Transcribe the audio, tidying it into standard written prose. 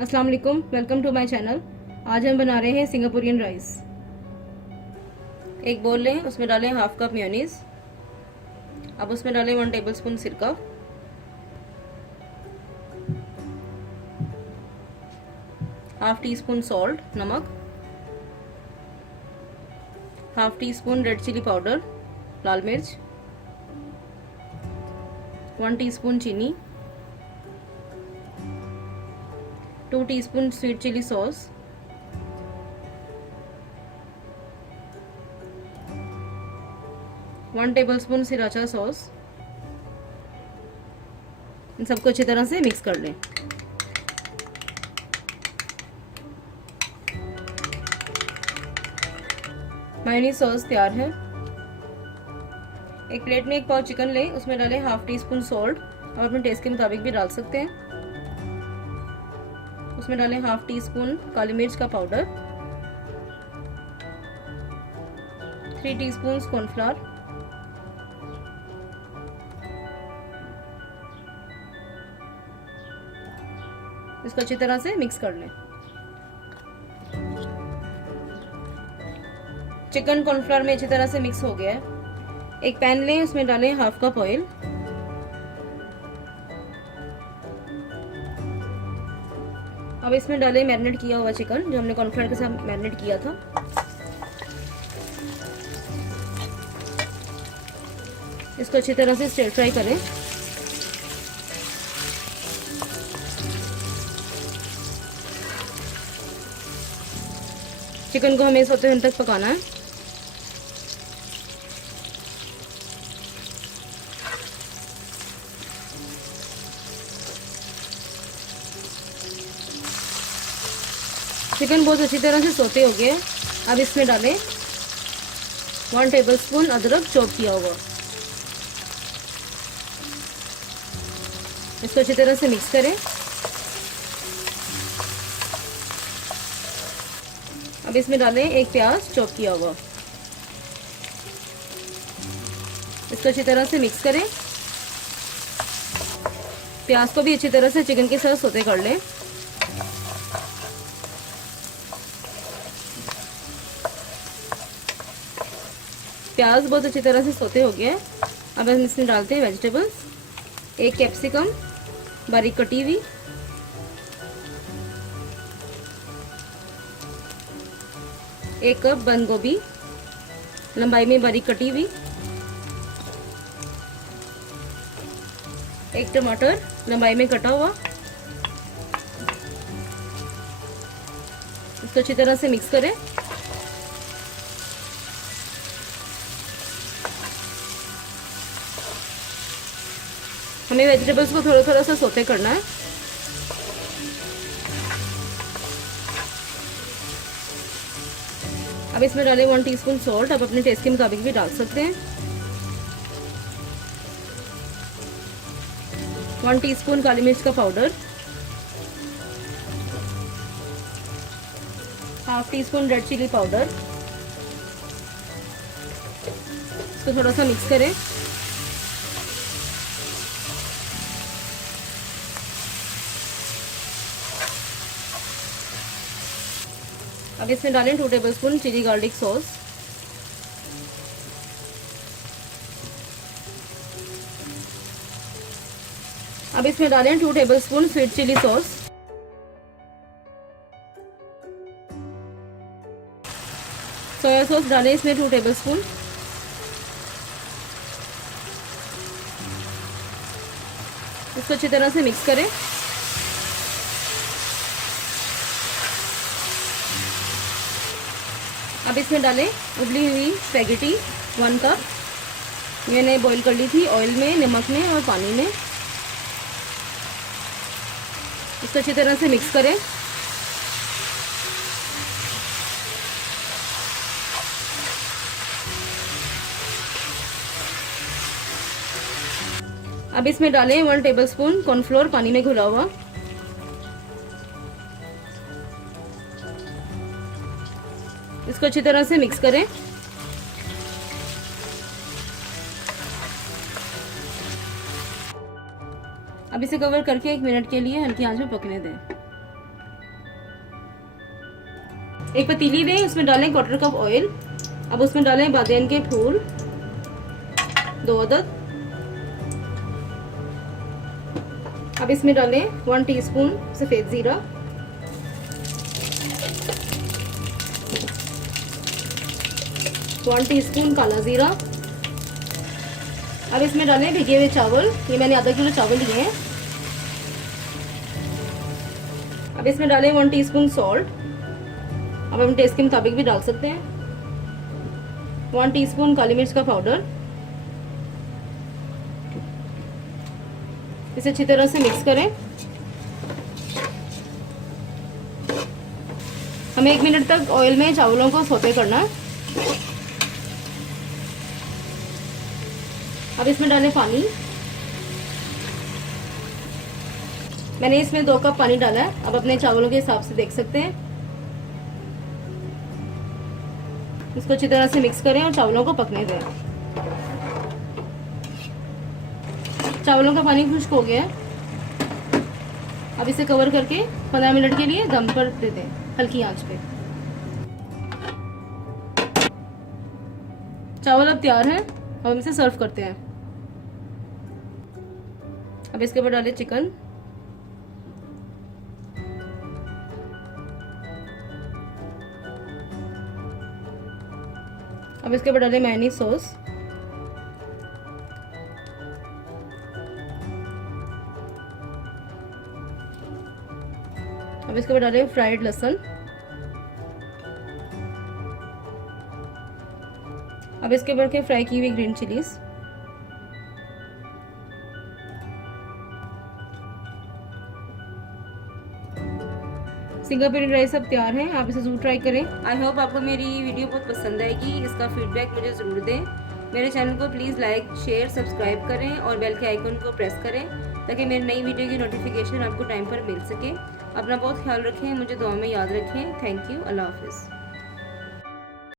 अस्सलाम वालेकुम, welcome to my channel. आज हम बना रहे हैं सिंगापुरियन राइस। एक बोल लें, उसमें डालें हाफ कप मेयोनीज। अब उसमें डालें 1 टेबलस्पून सिरका, हाफ टी स्पून सॉल्ट नमक, half teaspoon red chilli powder लाल मिर्च, 1 टीस्पून चीनी, 2 teaspoon sweet chilli sauce, 1 tablespoon sriracha sauce. इन सबको अच्छी तरह से मिक्स कर लें। मेयोनीज सॉस तैयार है। एक प्लेट में 1 पाव चिकन लें, उसमें डालें हाफ टी स्पून सॉल्ट। आप अपने टेस्ट के मुताबिक भी डाल सकते हैं। उसमें डालें हाफ टी स्पून काली मिर्च का पाउडर, 3 टीस्पून कॉर्नफ्लोर, इसको अच्छी तरह से मिक्स कर लें। चिकन कॉर्नफ्लोर में अच्छी तरह से मिक्स हो गया है। एक पैन लें, उसमें डालें हाफ कप ऑयल, अब इसमें डालें मैरिनेट किया हुआ चिकन जो हमने कॉर्नफ्लोर के साथ मैरिनेट किया था। इसको अच्छी तरह से स्टर फ्राई करें। चिकन को हमें सौते मिनट तक पकाना है। चिकन बहुत अच्छी तरह से सौते हो गया। अब इसमें डालें 1 टेबलस्पून अदरक चॉप किया हुआ। इसको अच्छी तरह से मिक्स करें। अब इसमें डालें 1 प्याज चॉप किया हुआ। इसको अच्छी तरह से मिक्स करें। प्याज को भी अच्छी तरह से चिकन के साथ सौते कर लें। प्याज बहुत अच्छी तरह से सौते हो गया है। अब हम इसमें डालते हैं वेजिटेबल्स। 1 कैप्सिकम बारीक कटी हुई, 1 कप बंद गोभी लंबाई में बारीक कटी हुई, 1 टमाटर लंबाई में कटा हुआ। इसको अच्छी तरह से मिक्स करें। हमें वेजिटेबल्स को थोड़ा थोड़ा सा सौते करना है। अब इसमें डालें 1 टीस्पून सॉल्ट। आप अपने टेस्ट के मुताबिक भी डाल सकते हैं। 1 टीस्पून काली मिर्च का powder, half teaspoon red chilli powder. इसको थोड़ा सा मिक्स करें। अब इसमें डालें 2 टेबलस्पून चिली गार्लिक सॉस, अब इसमें डालें 2 tablespoon sweet chilli sauce, soya sauce डालें इसमें 2 टेबलस्पून। इसको अच्छी तरह से मिक्स करें। अब इसमें डालें उबली हुई स्पैगेटी 1 कप। मैंने बॉईल कर ली थी ऑयल में, नमक में और पानी में। इसको अच्छी तरह से मिक्स करें। अब इसमें डालें 1 टेबलस्पून कॉर्नफ्लोर पानी में घुला हुआ। इसको अच्छी तरह से मिक्स करें। अब इसे कवर करके 1 मिनट के लिए हल्की आंच में पकने दें। एक पतीली लें, उसमें डालें 1/4 कप ऑयल। अब उसमें डालें बादियान के फूल 2 अदद। अब इसमें डालें 1 टीस्पून सफ़ेद ज़ीरा, 1 टीस्पून काला ज़ीरा। अब इसमें डालें भिगे हुए चावल, ये मैंने आधा किलो चावल लिए हैं। अब इसमें डालें 1 टीस्पून सॉल्ट, अब हम टेस्ट के मुताबिक भी डाल सकते हैं। 1 टीस्पून काली मिर्च का पाउडर। इसे अच्छी तरह से मिक्स करें। हमें 1 मिनट तक ऑयल में चावलों को सौते करना है। अब इसमें डालें पानी। मैंने इसमें 2 कप पानी डाला है। अब अपने चावलों के हिसाब से देख सकते हैं। इसको अच्छी तरह से मिक्स करें और चावलों को पकने दें। चावलों का पानी खुश्क हो गया है। अब इसे कवर करके 15 मिनट के लिए दम पर दे दें, हल्की आंच पे। चावल अब तैयार हैं। अब हम इसे सर्व करते हैं। अब इसके ऊपर डालें चिकन। अब इसके ऊपर डालें मेयोनीज सॉस। अब इसके ऊपर डालें फ्राइड लहसुन। अब इसके ऊपर के फ्राई की हुई ग्रीन चिलीज। सिंगापुरी राइस अब तैयार है। आप इसे ज़रूर ट्राई करें। आई होप आपको मेरी वीडियो बहुत पसंद आएगी। इसका फीडबैक मुझे ज़रूर दें। मेरे चैनल को प्लीज़ लाइक शेयर सब्सक्राइब करें और बेल के आइकन को प्रेस करें ताकि मेरी नई वीडियो की नोटिफिकेशन आपको टाइम पर मिल सके। अपना बहुत ख्याल रखें, मुझे दुआ में याद रखें। Thank you. अल्लाह हाफिज़।